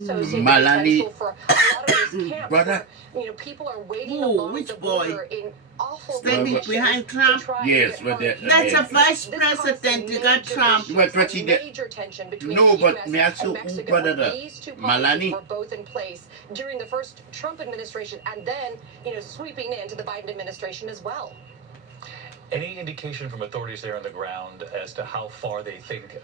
associate the Malani, potential for a lot of those camps brother. where people are waiting Who? along Which the boy? border in awful Standing Well, conditions behind to Trump? try and yes, get but home. That's a yes. vice This caused president. some You got major Trump. Well, issues and president. major tension between the No, but U.S. me ask and you, who Mexico. brother? These two policies Malani. were both in place during the first Trump administration and then, sweeping into the Biden administration as well. Any indication from authorities there on the ground as to how far they think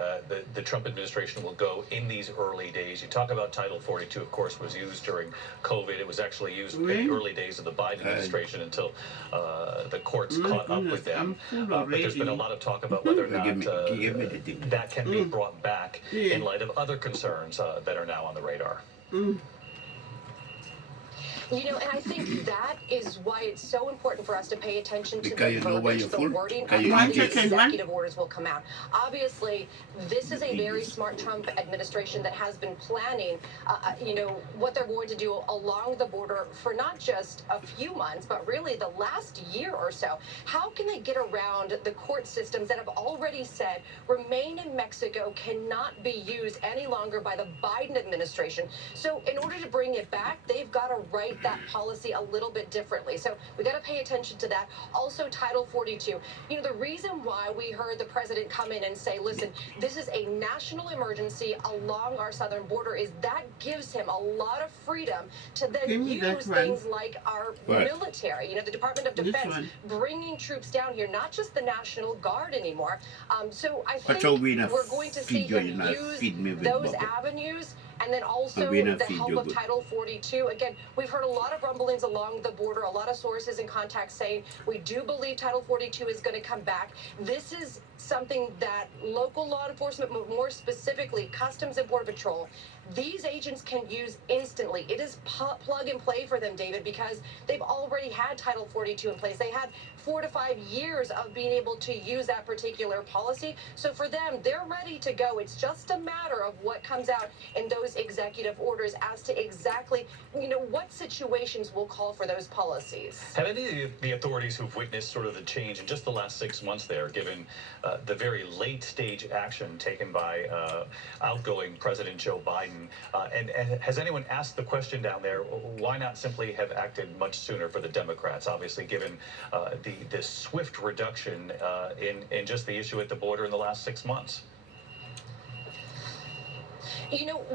the Trump administration will go in these early days? You talk about Title 42, of course, was used during COVID. It was actually used in the early days of the Biden administration until the courts caught up with them. But there's been a lot of talk about whether or not that can be brought back in light of other concerns that are now on the radar. And I think that is why it's so important for us to pay attention to Because the you know why verbiage, you're the full. wording Because of you how eat these it. executive orders will come out. Obviously, this is a very smart Trump administration that has been planning, what they're going to do along the border for not just a few months, but really the last year or so. How can they get around the court systems that have already said remain in Mexico cannot be used any longer by the Biden administration? So in order to bring it back, they've got to write that policy a little bit differently. So we got to pay attention to that. Also, Title 42. The reason why we heard the president come in and say, listen, this is a national emergency along our southern border is that gives him a lot of freedom to then use things like our military, the Department of Defense, bringing troops down here, not just the National Guard anymore. So I think we're going to see him use those avenues. And then also the help of Title 42. Again, we've heard a lot of rumblings along the border, a lot of sources and contacts saying we do believe Title 42 is going to come back. This is something that local law enforcement, more specifically Customs and Border Patrol, these agents can use instantly. It is plug and play for them, David, because they've already had Title 42 in place. They had 4 to 5 years of being able to use that particular policy. So for them, they're ready to go. It's just a matter of what comes out in those executive orders as to exactly, what situations will call for those policies. Have any of the authorities who've witnessed sort of the change in just the last 6 months there, given the very late stage action taken by outgoing President Joe Biden, and has anyone asked the question down there, why not simply have acted much sooner for the Democrats, obviously given the swift reduction in just the issue at the border in the last 6 months?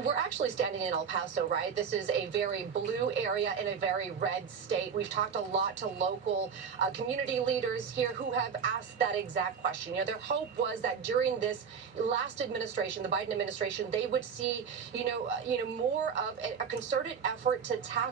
We're actually standing in El Paso, right? This is a very blue area in a very red state. We've talked a lot to local community leaders here who have asked that exact question. Their hope was that during this last administration, the Biden administration, they would see, more of a concerted effort to tackle